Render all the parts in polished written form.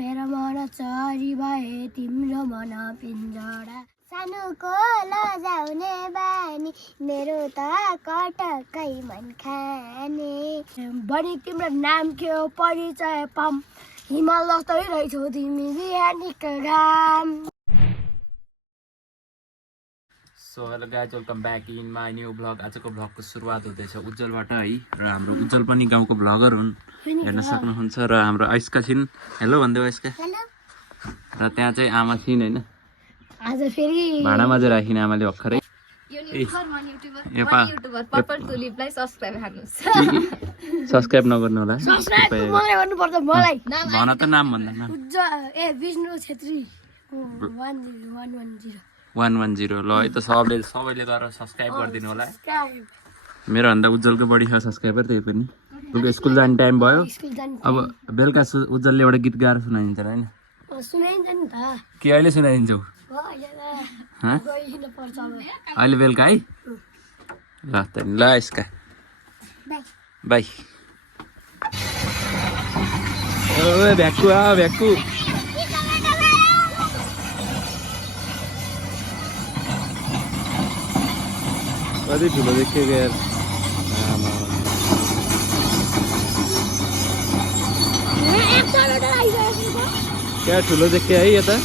थपेर मन चरी भए तिम्रो मन पिञ्जरा सानोको लजाउने बानी मेरो त कटकै मन खाने बढी तिम्रो नाम के हो परिचय पाम हिमाल जस्तै रहेछौ तिमी बिहानीको घाम। So hello guys welcome back in my new vlog. आजको भ्लगको सुरुवात हुँदैछ उज्जवलबाट है र हाम्रो उज्जवल पनि गाउँको भ्लगर हुन् हेर्न सक्नुहुन्छ र हाम्रो आइस्का छिन्। हेलो भन्दै आइस्का। र त्यहाँ चाहिँ आमा छिन् हैन आज फेरि भाँडामा चाहिँ राखिन आमाले भर्खरै सब्सक्राइब नगर्नु होला भन त नाम भन्दा नाम विष्णु छेत्री 110 ल है त सबैले गएर सब्सक्राइब गरिदिनु होला। मेरो भन्दा उज्जवलको बढी छ सब्सक्राइबर त्यही पनि। स्कुल जाने टाइम भयो अब बेलुका उज्जवलले एउटा गीत गाएर सुनाइदिन्छ हैन के अहिले सुनाइदिन्छौ अहिले बेलुका है ल त ल यसका बाई ओ भ्याक्कु भ्याक्कु कति ठुलो देखिएको यार क्या ठुलो देखे है यता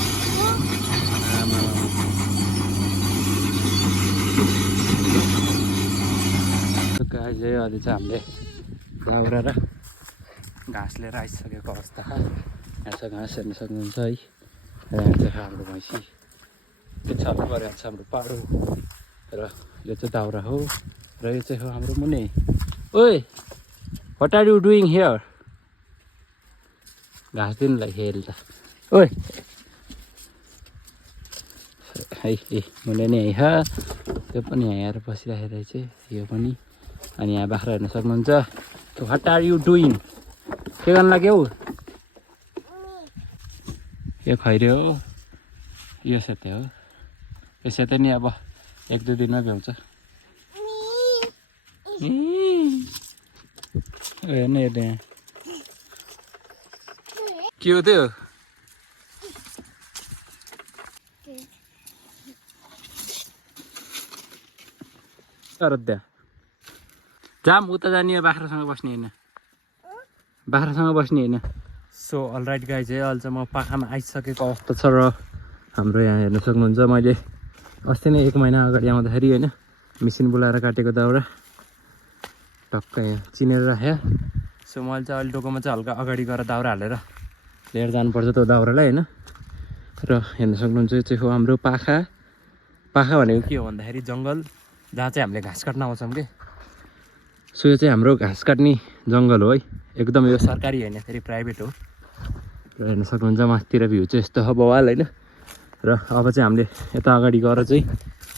अहिले चाहिँ हामीले दाउरा र घाँस लिएर आइसकेको अवस्था यहाँ चाहिँ घाँस हेर्न सक्नुहुन्छ है र यहाँ चाहिँ हाम्रो भैँसी त्यो छाप्नु पऱ्यो छ हाम्रो पाडो र यो चाहिँ दाउरा हो र यो चाहिँ हो हाम्रो मुने। ओए what are you doing here घाँस दिनुलाई हेल त ओए है ए मुने नि है त्यो पनि यहाँ आएर बसिराखेर चाहिँ यो पनि अनि यहाँ बाख्रा हेर्न सक्नुहुन्छ। व्हाट आर यु डुइङ के गर्नु लाग्यो यो खैरे हो यो सेते हो यो सेते नि अब 1-2 दिनमा भ्याउँछ हेर्नु हेर्नु यहाँ के हो त्यो अरद्या जाम उता जाने बाख्रासँग बस्ने होइन बाख्रासँग बस्ने होइन। सो अलराइट गाई चाहिँ अहिले चाहिँ म पाखामा आइसकेको अवस्था छ र हाम्रो यहाँ हेर्न सक्नुहुन्छ मैले अस्ति नै 1 महिना अगाडि आउँदाखेरि होइन मिसिन बोलाएर काटेको दाउरा टक्क यहाँ चिनेर राखेँ। सो मैले चाहिँ अहिले डोकोमा चाहिँ हल्का अगाडि गएर दाउरा हालेर लिएर जानुपर्छ त्यो दाउरालाई होइन र हेर्न सक्नुहुन्छ यो चाहिँ हो हाम्रो पाखा। पाखा भनेको के हो भन्दाखेरि जङ्गल जहाँ चाहिँ हामीले घाँस काट्न आउँछौँ कि सो यो चाहिँ हाम्रो घाँस काट्ने जङ्गल हो है एकदम यो सरकारी होइन फेरि प्राइभेट हो र हेर्न सक्नुहुन्छ माथितिर भ्यू चाहिँ यस्तो हो बवाल होइन र अब चाहिँ हामीले यता अगाडि गएर चाहिँ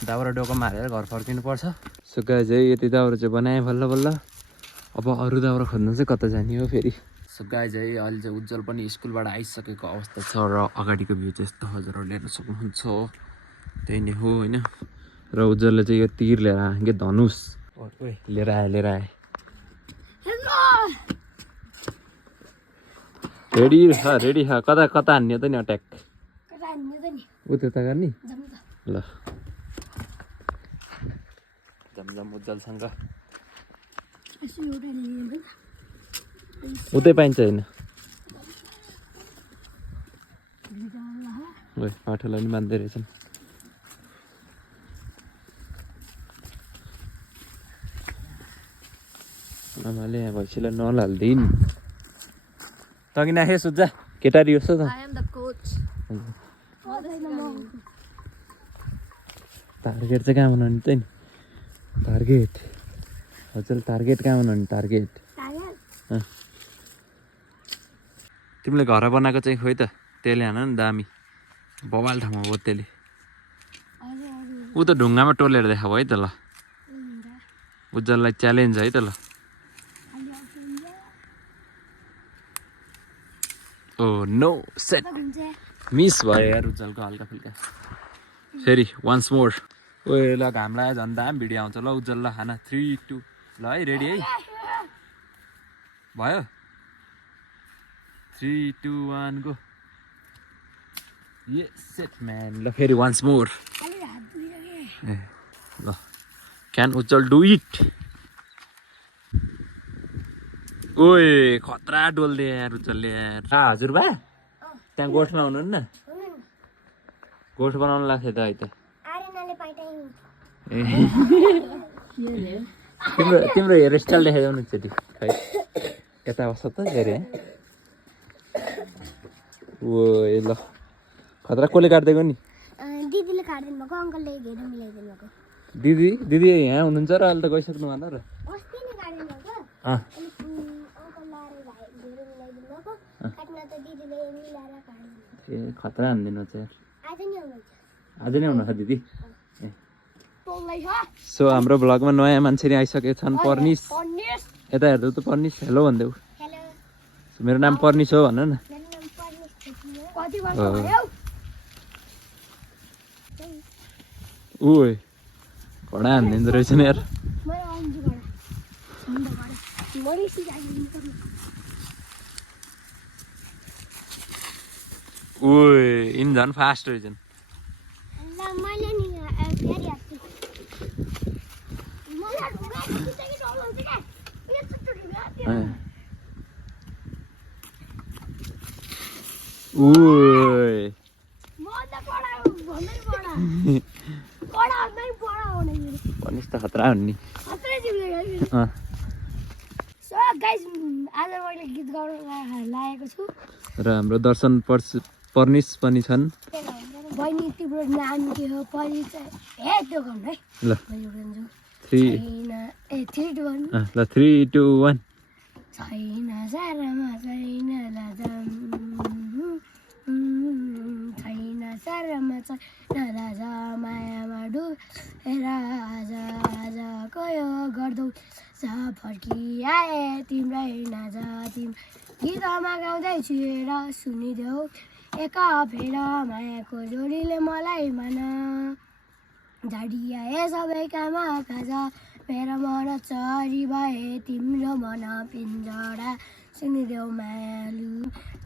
दाउरा डोकोमा हालेर घर फर्किनुपर्छ। सो गाई चाहिँ यति दाउरा चाहिँ बनाएँ बल्ल बल्ल अब अरू दाउरा खोज्नु चाहिँ कता जाने हो फेरि। सो गाई चाहिँ अहिले चाहिँ उज्जवल पनि स्कुलबाट आइसकेको अवस्था छ र अगाडिको भ्यू चाहिँ यस्तो हजुरहरूले हेर्न सक्नुहुन्छ त्यही नै हो होइन र उज्जवलले चाहिँ यो तीर लिएर आयो कि धनुष लिएर आए रेडी कता कता हान्ने त नि अट्याक उता गर्ने ल जमजम उज्जवलसँग उतै पाइन्छ होइन पाठोलाई पनि बाँध्दै रहेछन्। आमाले यहाँ भैँसीलाई नहालिदिन् तँ नाखे सुझा केटारी जस्तो त टार्गेट चाहिँ कहाँ बनाउने त नि टार्गेट हजुर टार्गेट कहाँ बनाउने टार्गेट तिमीले घर बनाएको चाहिँ खोइ त त्यसले हान नि दामी बवाल ठाउँमा हो त्यसले ऊ त ढुङ्गामा टोलेर देखाऊ है त ल उज्जवललाई च्यालेन्ज है त ल ओ नो सेट मिस भयो यार उज्जवलको हल्का फुल्का फेरि वान्स मोर ओ ल घाम लाग्यो झन् दाम भिडियो आउँछ ल उज्जवल ल खाना 3 2 ल है रेडी है भयो 3 2 1 गो ल फेरि वान्स मोर ल क्यान उज्जवल डु इट ओए खतरा डोल्दे यार उज्जवलले यार हजुरबा त्यहाँ गोठमा हुनुहुन्न गोठ बनाउनु लाग्छ त है त तिम्रो तिम्रो हेयर स्टाइल देखाइदेऊ न एकचोटि खै यता बस्छ त फेरि ओ ए ल खतरा कसले काटिदिएको नि दिदीले काट्दिनु भएको अङ्कलले घेर मिलाइदिनु भएको दिदी दिदी यहाँ हुनुहुन्छ र अहिले त गइसक्नु भएन र अस्ति नै काट्दिनु भएको अङ्कल लाएर घेर मिलाइदिनु भएको काट्न त दिदीले मिलाएर काट्दिनु ए खतरा हानिदिनु चाहिँ आज नै आउनुहुन्छ आज नै आउनु दिदी ए सो हाम्रो भ्लगमा नयाँ मान्छे नि आइसकेका छन् पर्निस यता हेर्दै त पर्निस हेलो भनिदेऊ मेरो नाम पर्निस हो भन न ओए घोडा हानिदिँदो रहेछ नि यार ओए यिनी झन् फास्ट रहेछन् ओए पर्निस त खतरा हो नि आज मैले गीत गाउन लागेको छु र हाम्रो दर्शन पर्निस पनि छन् बहिनी तिम्रो नाम के हो परिचय हे त्यो गर्नु है ल थ्री टू वन ल 3 2 1 छैन सारामा छैन राजा छैन सारामा छैन राजा मायामा डुबेर आज गयो गर्दौ फर्किआए तिम्रै नाजा तिम गीतमा गाउँदैछु र सुनिदेऊ एका फेर मायाको जोडीले मलाई मान झाडिआए सबै काम खाजा मेरो मन चरी भए तिम्रो मन पिन्जरा सुनिदेऊ मायालु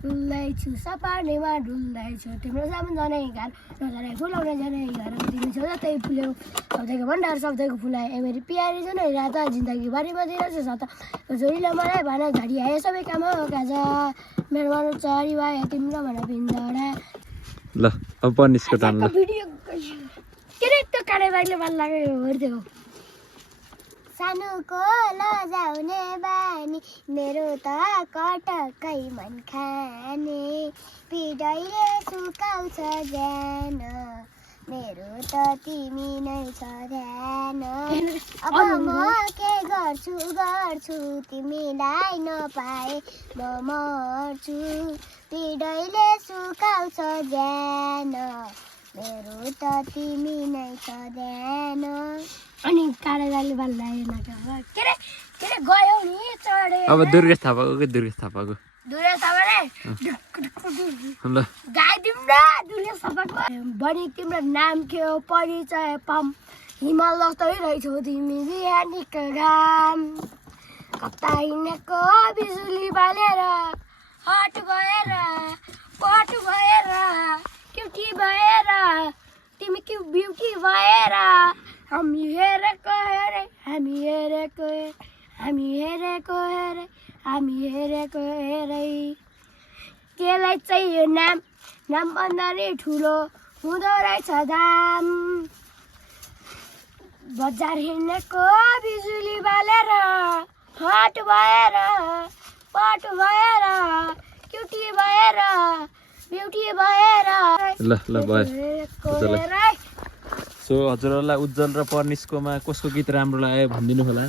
डुल्दैछु सपानीमा डुल्दैछु तिम्रो सम्झनै गान नजाने फुलाउने जाने घर तिमी छौ जतै फुल्यौ सबैको भण्डार सबैको फुलाए मेरी प्यारी जनै रात जिन्दगी बारीमा दिइरहेछु साथ जोडीले मलाई भन झाडिआए सबै काम खाजा मेरो मन चरी भए तिम्रो मन पिन्जरा ल अब पर्निसको टाइम ल भिडियो के रे त्यो काले बाइले ভাল लाग्यो हेर्देऊ सानोको लजाउने बानी मेरो त कटकै मन खाने पिडाइले सुकाउँछ ज्यान मेरो त तिमी नै छ ध्यान अब म के गर्छु तिमीलाई नपाए म मर्छु पिडाइले सुकाउँछ ज्यान मेरो त तिमी नै छ ध्यान अनि कालेदाले ভাল लागेन के रे गयो नि चढे अब दुर्गेश थापाको ल गाइदिउँ न दुर्गेश थापाको बढी तिम्रो नाम के हो परिचय पम हिमाल जस्तै रहेछौ तिमी बिहानीको घाम कता हिँडेको बिजुली बालेर हट भएर पट भएर क्युटी भएर तिमी क्यु ब्युटी भएर हामी हेरेको हेरै केलाई चाहिँ यो नाम भन्दा नि ठुलो हुँदो रहेछ दाम बजार हिँडेको बिजुली बालेर हट भएर पट भएर क्युटी भएर ब्युटी भएर ल भयो सो हजुरहरूलाई उज्जवल र पर्निसकोमा कसको गीत राम्रो लाग्यो भनिदिनु होला